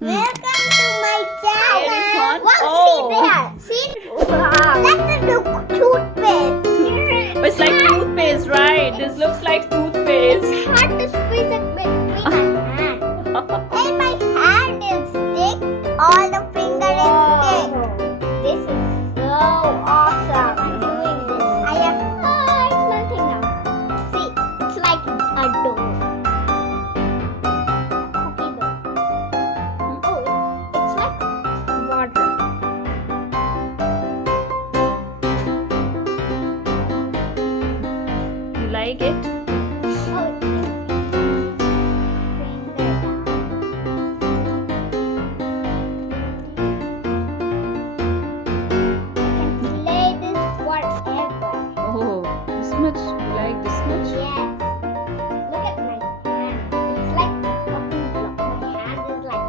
Welcome to my channel. What? Wow, see there. See? That's a toothpaste. It's like toothpaste, right? This looks like toothpaste. It's hard to squeeze it between my hand. And my hand is thick. All the finger is thick. This is so awesome. I'm doing this. I have it's melting now. See, it's like a dough. Cookie dough. Oh, it's like water. You like it? Oh, this much? You like this much? Yes. Look at my hand. It's like a ooblek. My hand is like.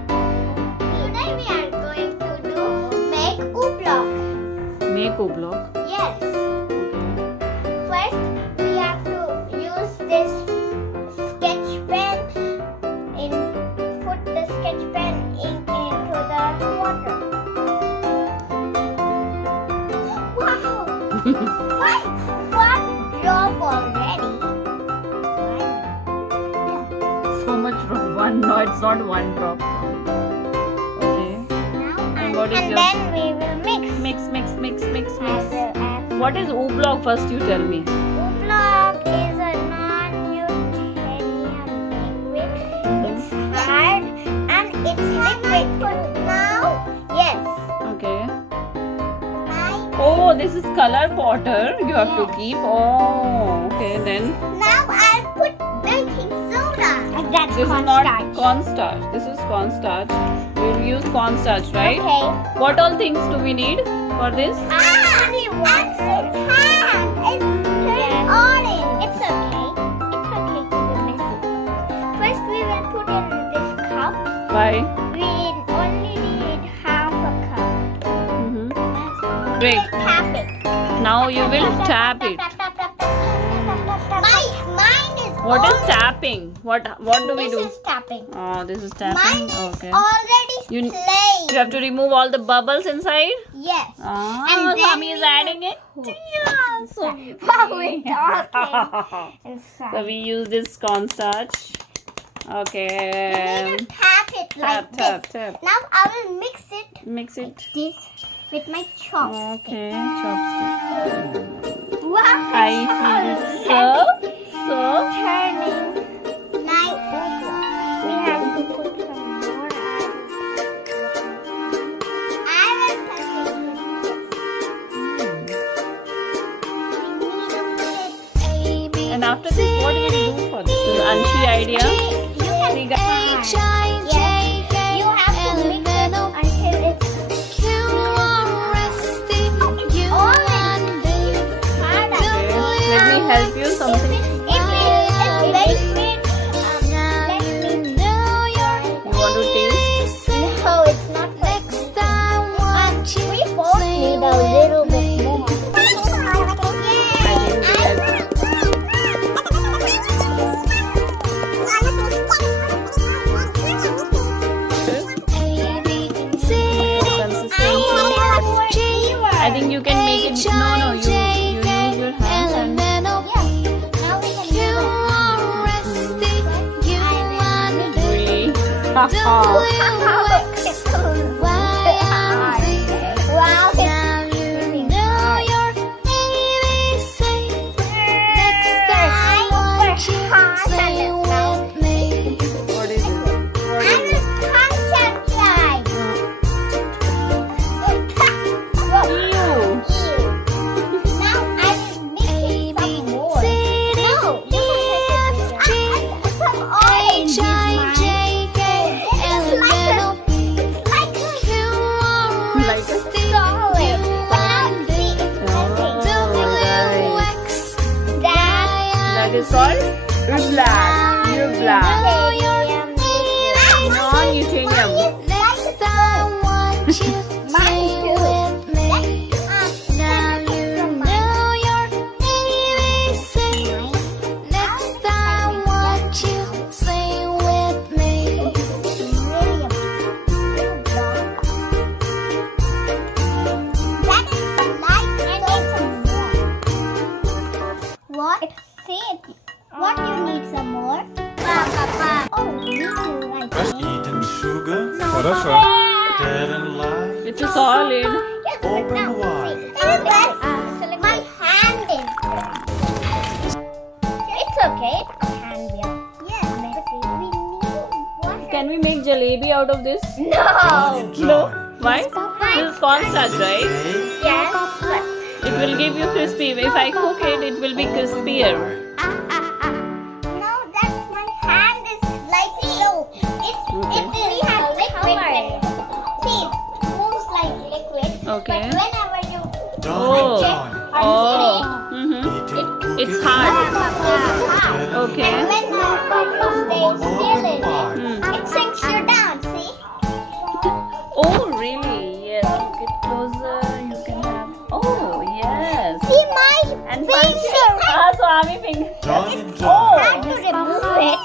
Today we are going to make ooblek. Make ooblek. Yes. First, we have to use this sketch pen and put the sketch pen into the water. Wow! One drop already. So much drop. One? No, it's not one drop. Okay. Now what is and your- then we will mix. Mix. What is ooblek? First, you tell me. Ooblek is a non-Newtonian liquid. It's hard and it's liquid. Now, yes. Okay. Oh, this is color powder. You have to keep. Oh, okay. Then Now I'll put baking soda. And that's this is not cornstarch. This is cornstarch. We will use cornstarch, right? Okay. What all things do we need for this? Only one hand. It's turned orange. It's okay. It's okay to be messy. First, we will put in this cup. Why? We only need half a cup. Great. Tap it. Now you will tap it. Mine is. What is tapping? What do we This do? is tapping. Oh, this is tapping. Mine is Okay. already You plain. have to remove all the bubbles inside. Yes. Ah, And then mommy is we will adding it. Yeah, so Wow, we're talking So inside. we use this cornstarch. We Okay. need to tap it like Tap. this. Now I will mix it Mix it. this with my chopstick. Okay, chopstick. Wow. I feel so. Turning. Now we have to put some more. I will touch it with this. And after this, what do we do for this? So, Anshi idea. You can See, guys. Yes. You have to mix it until it's Let me help you something. It's very sweet. Let me You want to taste? No, it's not next time. We both need a little bit more. I think we help. Consistency. I think you can make it. No, you use your hands and. Wow. What is it? Ew. Like a that is called ooblek. Non-Newtonian. Now you know your ABC. Next time. what? See it. What you need some more? Oh, me too. I Just think. eating sugar. Хорошо. Dead and alive. It's a solid. Yes, but Open now, wide. see, my hand is there. It's okay. It can be. Yes, but we need water. Can we make jalebi out of this? No. No. Why? This is cornstarch, right? Hey, Yes, but It will give you crispy. If I cook it, it will be crispier. no, that's my hand is like slow. It we have liquid. See, it moves like liquid. Okay. But whenever you Oh. Oh. eating It's cookies. hard. hard. Okay. And whenever you stay still in Hmm. it, it sinks you down. See? Oh, really? Yes. Look it closer. You can have. Oh, yes. See my And finger. Sohami finger. John and It's John. hard to remove it.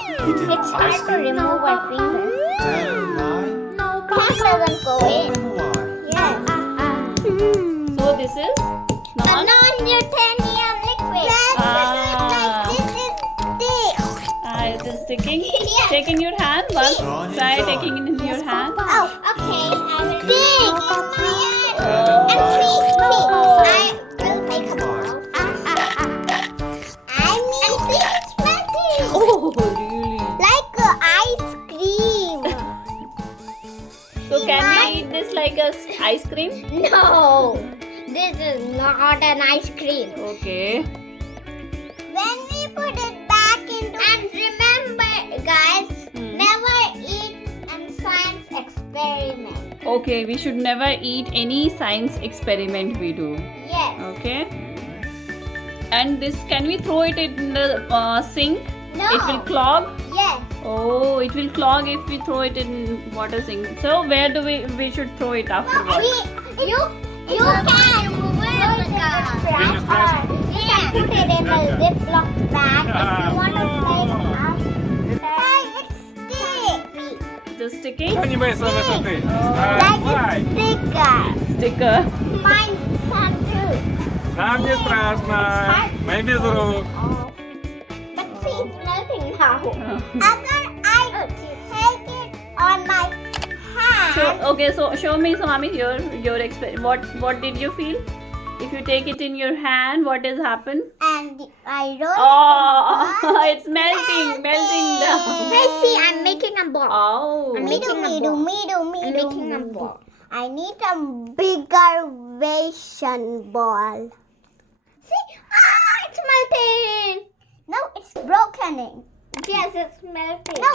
It's hard to remove our finger. Dead and alive. It doesn't go in. Open wide. Yes. So this is A non-Newtonian liquid. Ah. This is thick. It is sticking. Yes. Take in your hand. Once. John and Try John. taking it in your hand. Oh, okay. I will dig in my hand. Oh. And see, I will make a ball. And see, it's melting. Oh, really? Like ice cream. So can we eat this like a ice cream? No, this is not an ice cream. Okay. When we put it back into and remember, guys, never eat an science experiment. Okay, we should never eat any science experiment we do. Yes. Okay. And this, can we throw it in the sink? No. It will clog. Yes. Oh, it will clog if we throw it in water sink. So where do we should throw it afterwards? You can remove it. You can put it in a Ziploc bag if you want to take it out. Hey, it's stick. The sticking Поднимайся на высоты. Like Давай. a sticker. sticker. Mine can too. Нам не страшно. Мы без рук. But see, it's melting now. Oh. Agar I take it on my hand. Okay, so show me, Sohami, your experience. What did you feel? If you take it in your hand, what has happened? And I roll Oh, it's melting down. Hey, see, I'm making a ball. Oh. I'm making a ball. I need a bigger version ball. See? It's melting. No, it's broken. Yes, it's melting. No,